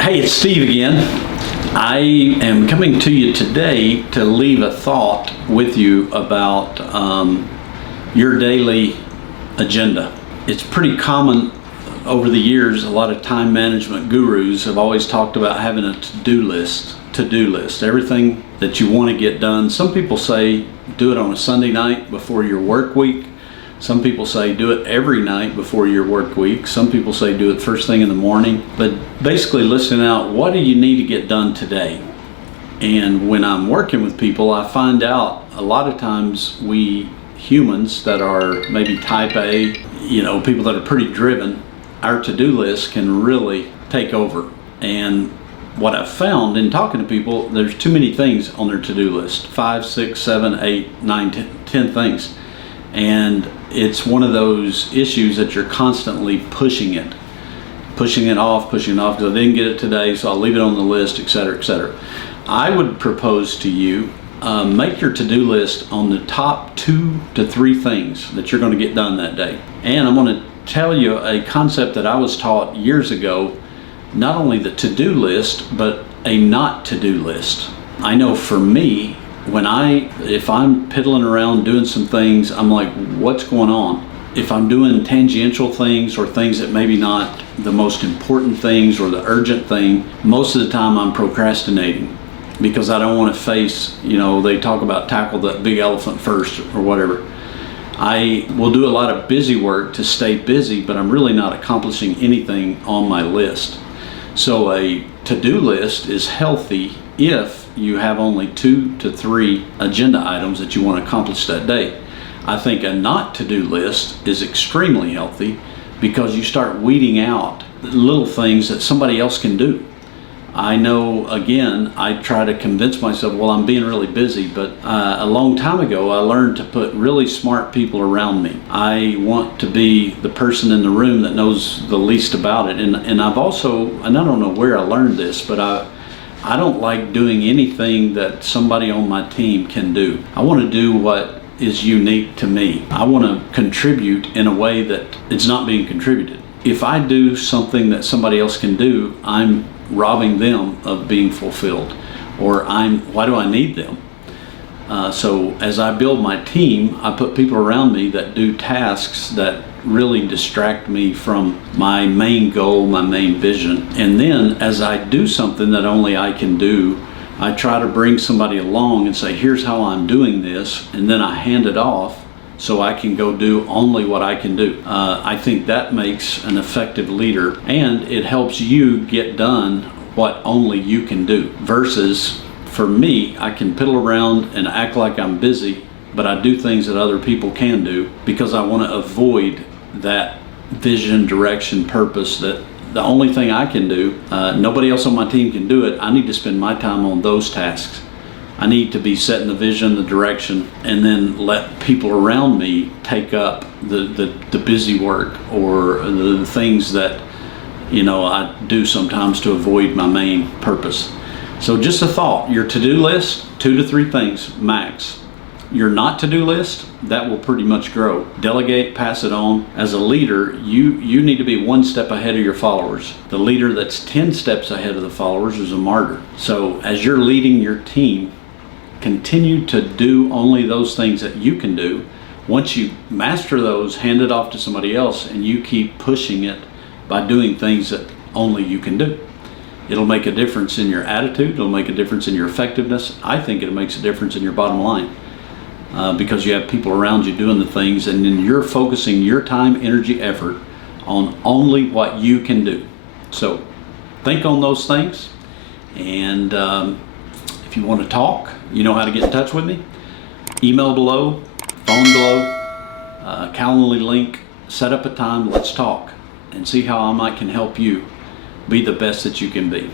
Hey, it's Steve again. I am coming to you today to leave a thought with you about your daily agenda. It's pretty common over the years. A lot of time management gurus have always talked about having a to-do list. Everything that you want to get done. Some people say do it on a Sunday night before your work week. Some people say do it every night before your work week. Some people say do it first thing in the morning. But basically listening out, what do you need to get done today? And when I'm working with people, I find out a lot of times we humans that are maybe type A, people that are pretty driven, our to-do list can really take over. And what I've found in talking to people, there's too many things on their to-do list, 5, 6, 7, 8, 9, 10 things. And it's one of those issues that you're constantly pushing it off because I didn't get it today, so I'll leave it on the list, etc., etc. I would propose to you, make your to-do list on the top 2 to 3 things that you're going to get done that day. And I'm going to tell you a concept that I was taught years ago, not only the to-do list, but a not to-do list. I know for me, if I'm piddling around doing some things, I'm like, what's going on? If I'm doing tangential things or things that maybe not the most important things or the urgent thing, most of the time I'm procrastinating because I don't want to face, they talk about tackle that big elephant first or whatever. I will do a lot of busy work to stay busy, but I'm really not accomplishing anything on my list. So a to-do list is healthy if you have only 2 to 3 agenda items that you want to accomplish that day. I think a not to-do list is extremely healthy because you start weeding out little things that somebody else can do. I know, again, I try to convince myself, well, I'm being really busy, but a long time ago, I learned to put really smart people around me. I want to be the person in the room that knows the least about it. And I've also, and I don't know where I learned this, but I don't like doing anything that somebody on my team can do. I want to do what is unique to me. I want to contribute in a way that it's not being contributed. If I do something that somebody else can do, I'm robbing them of being fulfilled, or why do I need them? So as I build my team, I put people around me that do tasks that really distract me from my main goal, my main vision. And then as I do something that only I can do, I try to bring somebody along and say, here's how I'm doing this, and then I hand it off so I can go do only what I can do. I think that makes an effective leader, and it helps you get done what only you can do. Versus, for me, I can piddle around and act like I'm busy, but I do things that other people can do because I want to avoid that vision, direction, purpose that the only thing I can do, nobody else on my team can do it. I need to spend my time on those tasks. I need to be setting the vision, the direction, and then let people around me take up the busy work or the things that I do sometimes to avoid my main purpose. So just a thought, your to-do list, 2 to 3 things max. Your not to-do list, that will pretty much grow. Delegate, pass it on. As a leader, you need to be 1 step ahead of your followers. The leader that's 10 steps ahead of the followers is a martyr. So as you're leading your team, continue to do only those things that you can do. Once you master those, hand it off to somebody else, and you keep pushing it by doing things that only you can do. It'll make a difference in your attitude. It'll make a difference in your effectiveness. I think it makes a difference in your bottom line because you have people around you doing the things, and then you're focusing your time, energy, effort on only what you can do. So think on those things, and if you want to talk, you know how to get in touch with me. Email below, phone below, Calendly link. Set up a time, let's talk and see how I can help you be the best that you can be.